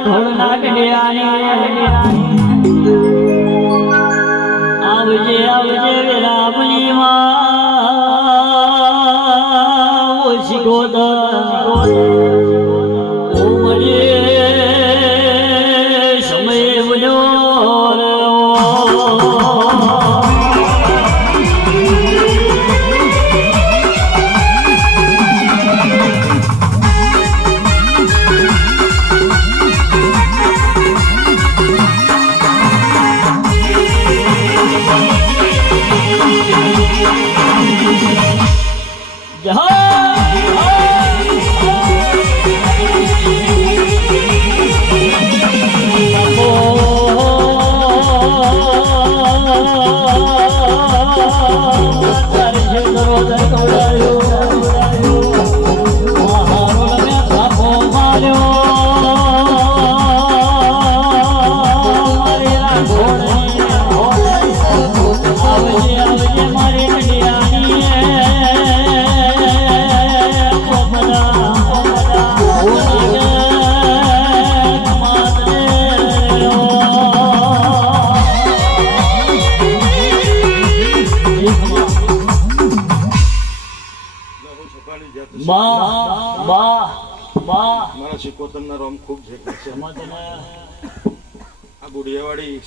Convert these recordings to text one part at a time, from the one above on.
રાઠોડના ઢળિયાની આવજે આવજે વેરાવલી માં ઓછી ગોદર ઓ મળે સમય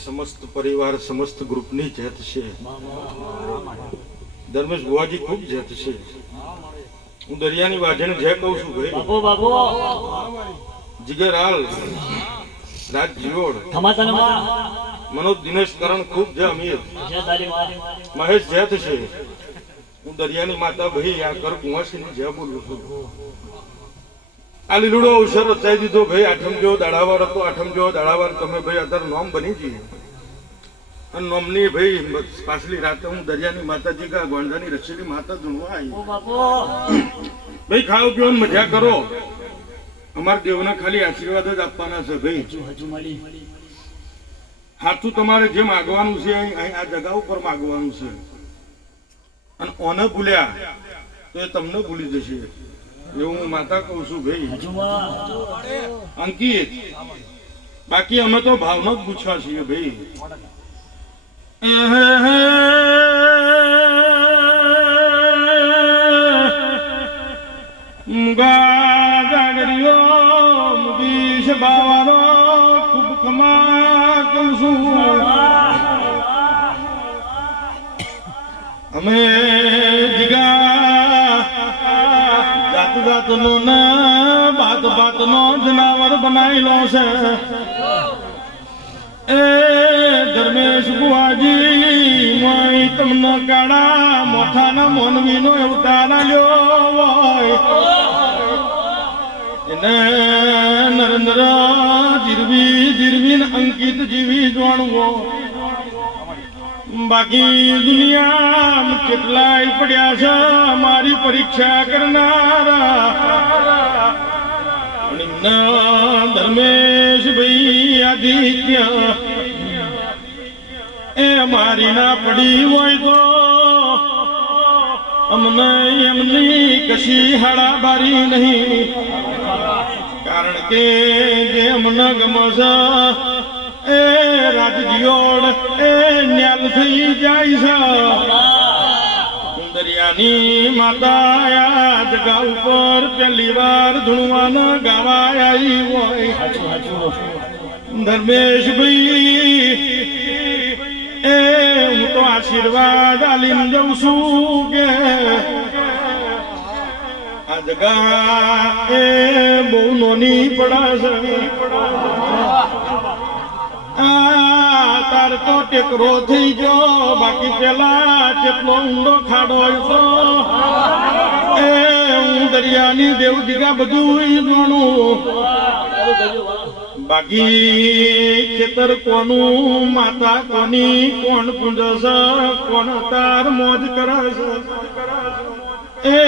समस्त परिवार समस्त ग्रुप ની જેત છે ધર્મેશ બુવાજી ખૂબ જેત છે હું દરિયાની વાજણ જે કહું છું ભાઈ બાપુ બાપુ જીગરહાલ રાજ જીવોડ મનોજ દિનેશ કરણ ખૂબ જે અમીર મહેશ જેત છે હું દરિયાની માતા ભાઈ આ કર કુંવાસીની જે બોલું છું આ લીલુડો અવસર રચાઈ દીધો ભાઈ આઠમ જેવો દાડાવાર હતો આઠમ જેવો દાડાવાર તમે ભાઈ અત્યારે નોમ બની જઈએ અને નોમની ભાઈ પાછલી રાતે હું દરિયાની માતાજી કા ગોંડાની રસીની માતા ધૂણવા આવી ભાઈ ખાઓ પીઓ મજા કરો અમારા દેવના ખાલી આશીર્વાદ જ આપવાના છે ભાઈ હાથું તમારે જે માગવાનું છે આ જગા ઉપર માગવાનું છે અને ઓને ભૂલ્યા તો એ તમને ભૂલી જશે એવું હું માતા કહું છું ભાઈ અંકિત બાકી અમે તો ભાવનો જ પૂછવા છીએ ભાઈ મુગા જાગરિયો મુગીશ બાવાનો ખૂબ ખમા કહું છું અમે જાતનો ને બાત બાતનો જનાવર બનાવેલો છે એ ધર્મેશ બુવાજી મોય તમને કાળા મોઠાના મોનવીનો અવતાર આલ્યો હોય એને નરેન્દ્ર જીરવી અંકિત જીવી જાણવો બાકી દુનિયા કેટલાય પડ્યા છે મારી પરીક્ષા કરનારા ધર્મેશ ભાઈ આદિત્ય એ મારી ના પડી હોય તો અમને એમની કશી હાડાબારી નહીં કારણ કે જે અમને ગમે છે એ રાજજીઓડ એ ન્યાલ થઈ જાય છે દરિયાની માતા આ જગા ઉપર પહેલી વાર ધૂણવાના ગાવા આવી હોય ધર્મેશ ભાઈ એ હું તો આશીર્વાદ આલીને જઉં છું કે આ જગા એ બહુ નોની પડાશે તાર તો ટેકરો થઈ ગયો બાકી પેલા કેટલો ઊંડો ખાડો તો એ હું દરિયાની દેવજીગા બધું જાણું બાકી ખેતર કોનું માતા કોની કોણ પૂંજસ કોણ તાર મોજ કરસ એ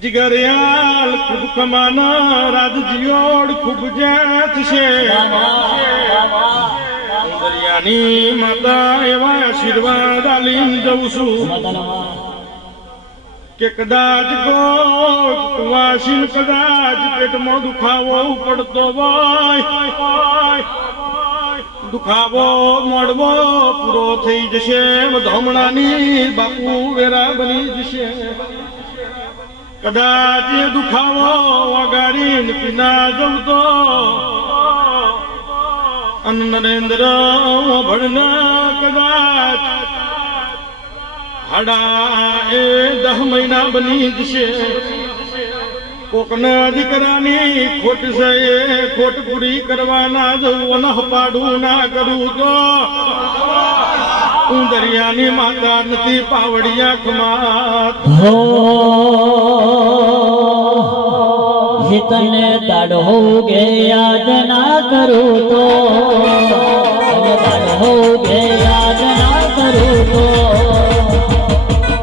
जिगरियाल खूब कमाना राजजियोड़ खूब जात छे दरियानी माता एवा आशीर्वाद आलीन जऊं છું કે કદાચ કોક કુવાસીન કદાચ પેટમાં દુખાવો પડતો હોય, દુખાવો મોડવો પૂરો થઈ જશે, ધમણાની બાપુ વેરા બની જશે. કદાચ એ દુખાવો વગાડીને પીના જવતો અન નરેન્દ્ર ભણન કદાચ હાડા એ 10 મહિના બની જશે. કોકના દીકરાની ખોટ છે એ ખોટ પૂરી કરવાના જવું પાડું ના કરું તો હું દરિયાની માતા નથી પાવડિયા ખમાત. હો તને દાડોગે યાદ ના કરું તો, તને દાડોગે યાદ ના કરું તો,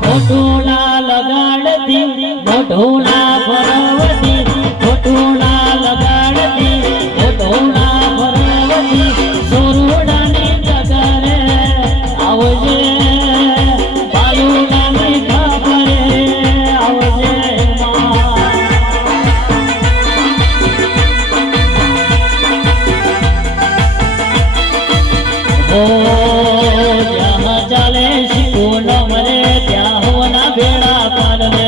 ખોટું ના લગાડતી મોઢું ના ફરવતી, ખોટું ના લગાડતી મોઢું ના ફરવતી, સોરડાની જગરે આવજે બાયું નાની ખબરે આવજે. જ્યાં ચાલે શીખું ન મરે ત્યાં હોના ભેળા પાડવે.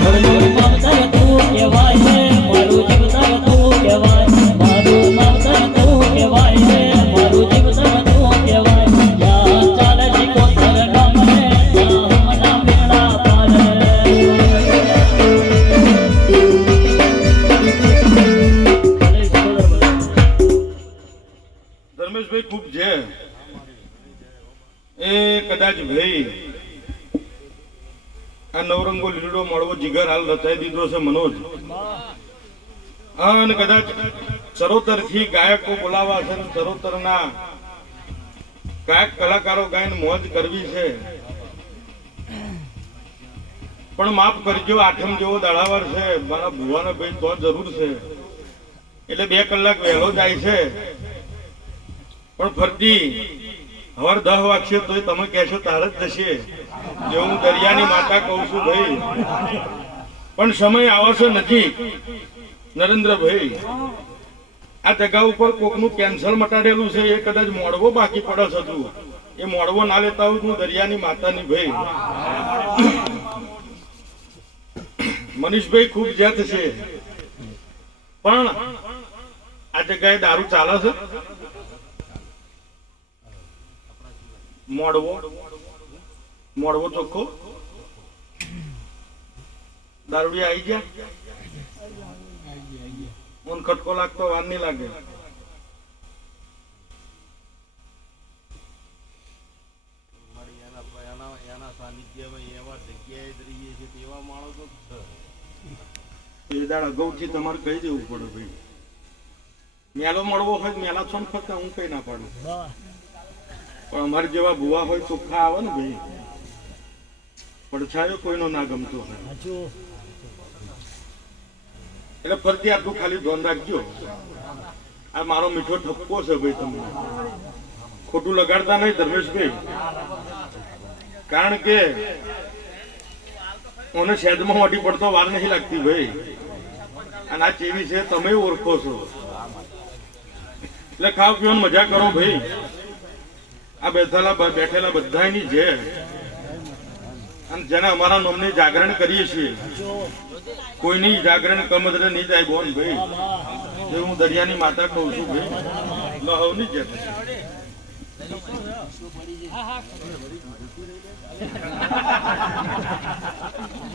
મારું માવતર તું કહેવાય છે, મારું જીવતર તું કહેવાય, મારું માવતર તું કહેવાય છે, મારું જીવતર તું કહેવાય. જ્યાં ચાલે શીખું ન મરે ત્યાં હોના ભેળા પાડવે. ધર્મેશભાઈ ખૂબ છે એ કદાચ ભાઈ આ નવરંગો લીલડો મળવો જીગર હાલ રચાઈ દીધો છે મનોજ. અને કદાચ ચરોતર થી ગાયકો બોલાવા છે, ચરોતર ના ગાયક કલાકારો ગાયને મોજ કરવી છે. પણ માફ કરજો, આઠમ જેવો દાડાવાર છે મારા ભુવાના ભાઈ તો જરૂર છે એટલે 2 કલાક વહેલો જાય છે. પણ ફરતી હવાર 10 વાગશે તો તમે કહેશો તાર જ જશે, જે હું દરિયાની માતા કહું છું ભાઈ. પણ સમય આવશે નથી નરેન્દ્રભાઈ. આ જગા ઉપર કોકનું કેન્સર મટાડેલું છે એ કદાચ મોડવો બાકી પડે હતું, એ મોડવો ના લેતા હું હું દરિયાની માતાની ભાઈ. મનીષભાઈ ખૂબ જેત છે પણ આ જગ્યાએ દારૂ ચાલે છે. મોડવો ચોખ્ખો દારૂડિયા આવી ગયા. મને ખટકો લાગતો વાર નહીં લાગે. એ દાડ અગાઉથી તમારે કહી દેવું પડે ભાઈ. મેલો મળવો હોય મેલા છો ને ફરતા હું કઈ ના પાડું, પણ અમારી જેવા ભુવા હોય ચોખ્ખા આવે ને ભાઈ, પડછાયો કોઈનો ના ગમતો હોય એટલે ફરતી આટલું ખાલી ધ્યાન રાખજો. આ મારો મીઠો ઠપકો છે ભાઈ, તમને ખોટું લગાડતા નહીં ધર્મેશભાઈ, કારણ કે મને શેદમાં મોટી પડતો વાર નહીં લાગતી ભાઈ. અને આ ચેવી છે તમે ઓળખો છો એટલે ખાવ પીવાની મજા કરો ભાઈ. આ બેઠેલા બધાની છે અને જેને અમારા નામની જાગરણ કરીએ છીએ, કોઈની જાગરણ કમદરે નહીં જાય બોન ભાઈ. જે હું દરિયાની માતા કહું છું ભાઈ, લહવની જ